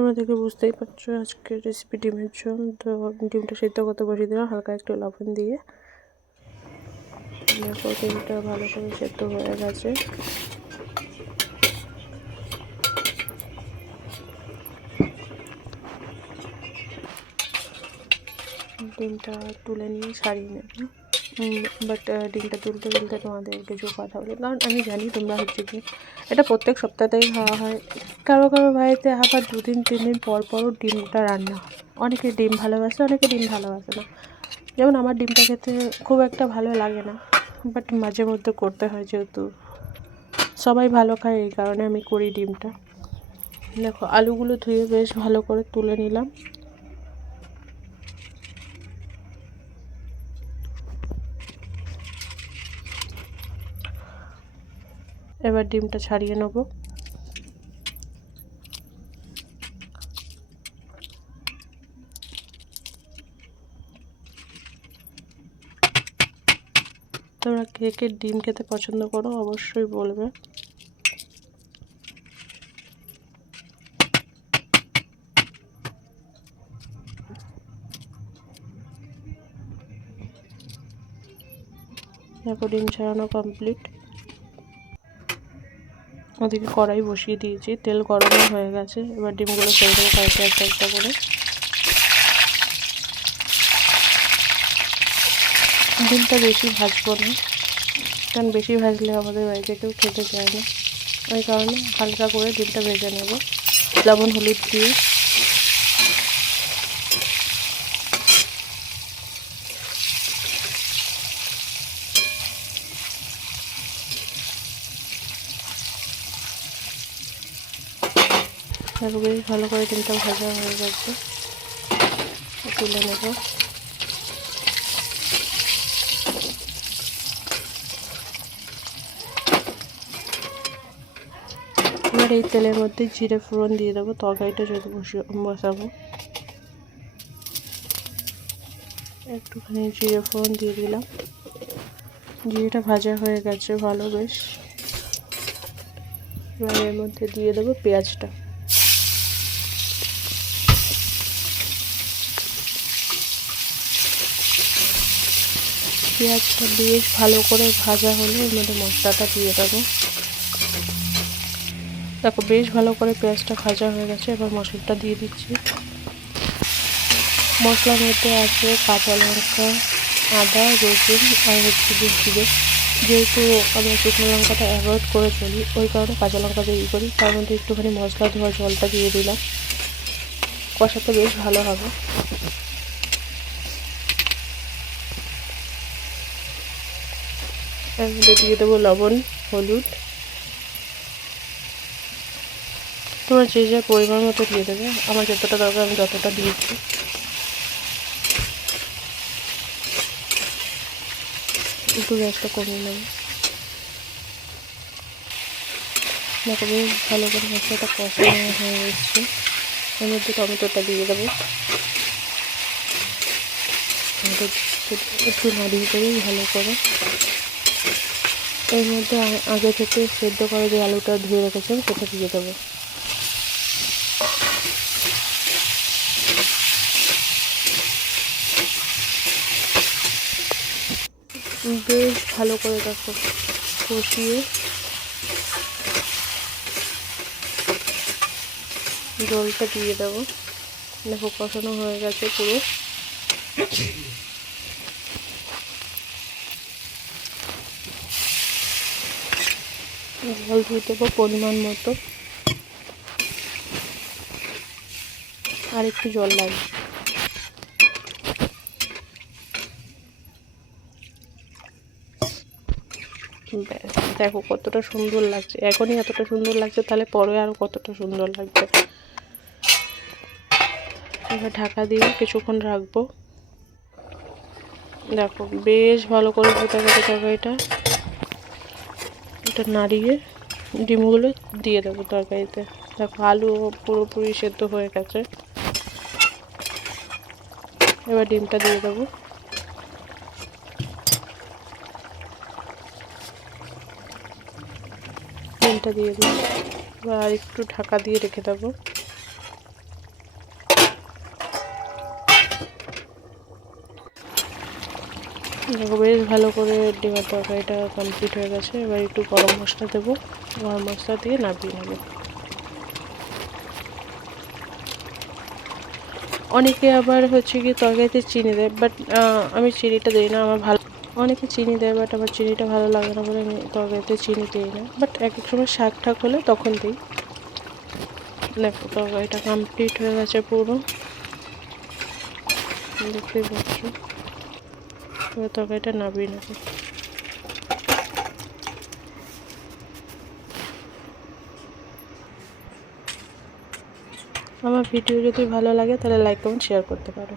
তোমরা দেখে বুঝতেই পারছো আজকের রেসিপি ডিমের ঝোল। তো ডিমটা সিদ্ধ করতে বসিয়ে দিলাম হালকা একটু লবণ দিয়ে। দেখো ডিমটা ভালো করে সেদ্ধ হয়ে গেছে। ডিমটা তুলে নিয়ে ছাড়িয়ে নেব। বাট ডিমটা তুলতে তুলতে তোমাদের কিছু কথা বলি, কারণ আমি জানি তোমরা হচ্ছে কি এটা প্রত্যেক সপ্তাহতেই খাওয়া হয়। কারো কারো বাড়িতে আবার 2-3 দিন পর পরও ডিমটা রান্না হয়। অনেকে ডিম ভালোবাসে, অনেকে ডিম ভালোবাসে না। যেমন আমার ডিমটা খেতে খুব একটা ভালো লাগে না, বাট মাঝে মধ্যে করতে হয়, যেহেতু সবাই ভালো খায় এই কারণে আমি করি ডিমটা। দেখো আলুগুলো ধুয়ে বেশ ভালো করে তুলে নিলাম। এবার ডিমটা ছাড়িয়ে নেব। তোমরা কে কে ডিম খেতে পছন্দ করো অবশ্যই বলবে। দেখো ডিম ছাড়ানো কমপ্লিট। ওদিকে কড়াই বসিয়ে দিয়েছি, তেল গরমও হয়ে গেছে। এবার ডিমগুলো ছেড়ে দেবো কয়েকটা একটা একটা করে। ডিমটা বেশি ভাজবো না, কারণ বেশি ভাজলে আমাদের বাড়িতে কেউ খেতে চায় না। ওই কারণে হালকা করে ডিমটা ভেজে নেব লবণ হলুদ দিয়ে। তারপর বেশ ভালো করে ডিমটা ভাজা হয়ে গেছে, তুলে নেব। এবার এই তেলের মধ্যে জিরে ফোড়ন দিয়ে দেবো, তরকারিটা যদি বসাবো। একটুখানি জিরে ফোড়ন দিয়ে দিলাম। জিরেটা ভাজা হয়ে গেছে ভালো বেশ। এবার এর মধ্যে দিয়ে দেবো পেঁয়াজটা। পেঁয়াজটা বেশ ভালো করে ভাজা হলে এর মধ্যে মশলাটা দিয়ে দেবো। দেখো বেশ ভালো করে পেঁয়াজটা ভাজা হয়ে গেছে। এবার মশলাটা দিয়ে দিচ্ছি। মশলার মধ্যে আছে কাঁচা লঙ্কা, আদা, রসুন আর হচ্ছে জিরে। যেহেতু আমরা শুকনো লঙ্কাটা অ্যাভয়েড করে চলি, ওই কারণে কাঁচা লঙ্কা দিয়ে করি। তার মধ্যে একটুখানি মশলা ধোয়া জলটা দিয়ে দিলাম। কষাতে বেশ ভালো হবে। এর মধ্যে দিয়ে দেবো লবণ হলুদ। তোমরা যে যে পরিমাণ মতো দিয়ে দেবে, আমার যতটা দরকার আমি ততটা দিয়েছি। একটু গ্যাসটা কমিয়ে নেব। দেখো বেশ ভালো করে মশলাটা কষানো হয়ে এসছে। এর মধ্যে টমেটোটা দিয়ে দেবো। একটু নাড়িয়ে দেবো ভালো করে। এর মধ্যে আগে থেকে সেদ্ধ করে যে আলুটা ধুয়ে রেখেছি সেটা দিয়ে দেবো। বেশ ভালো করে দেখো কষিয়ে জলটা দিয়ে দেবো। দেখো কষানো হয়ে গেছে পুরো। জল দিয়ে দেবো পরিমাণ মতো, আর একটু জল লাগবে। দেখো কতটা সুন্দর লাগছে। এখনই এতটা সুন্দর লাগছে, তাহলে পরে আরও কতটা সুন্দর লাগবে। এবার ঢাকা দিয়ে কিছুক্ষণ রাখবো। দেখো বেশ ভালো করে ফুটে গেছে তরকারিটা। এটা নাড়িয়ে ডিমগুলো দিয়ে দেবো তরকারিতে। দেখো আলু পুরোপুরি সেদ্ধ হয়ে গেছে। এবার ডিমটা দিয়ে দেবো। ডিমটা দিয়ে দিই। এবার একটু ঢাকা দিয়ে রেখে দেবো। দেখো বেশ ভালো করে ডিমের তরকারিটা কমপ্লিট হয়ে গেছে। এবার একটু গরম মশলা দেবো, গরম মশলা দিয়ে নামিয়ে নেবো। অনেকে আবার হচ্ছে কি তরকারিতে চিনি দেয়, বাট আমি চিনিটা দিই না, আমার ভালো। অনেকে চিনি দেয়, বাট আমার চিনিটা ভালো লাগে না বলে আমি তরকারিতে চিনি দিই না, বাট এক এক সময় শাক ঠাক হলে তখন দিই। দেখো তরকারিটা কমপ্লিট হয়ে গেছে পুরো, দেখতেই পাচ্ছ। এবার তরকারিটা নামিয়ে নেবো। আমার ভিডিও যদি ভালো লাগে তাহলে লাইক কমেন্ট শেয়ার করতে পারো।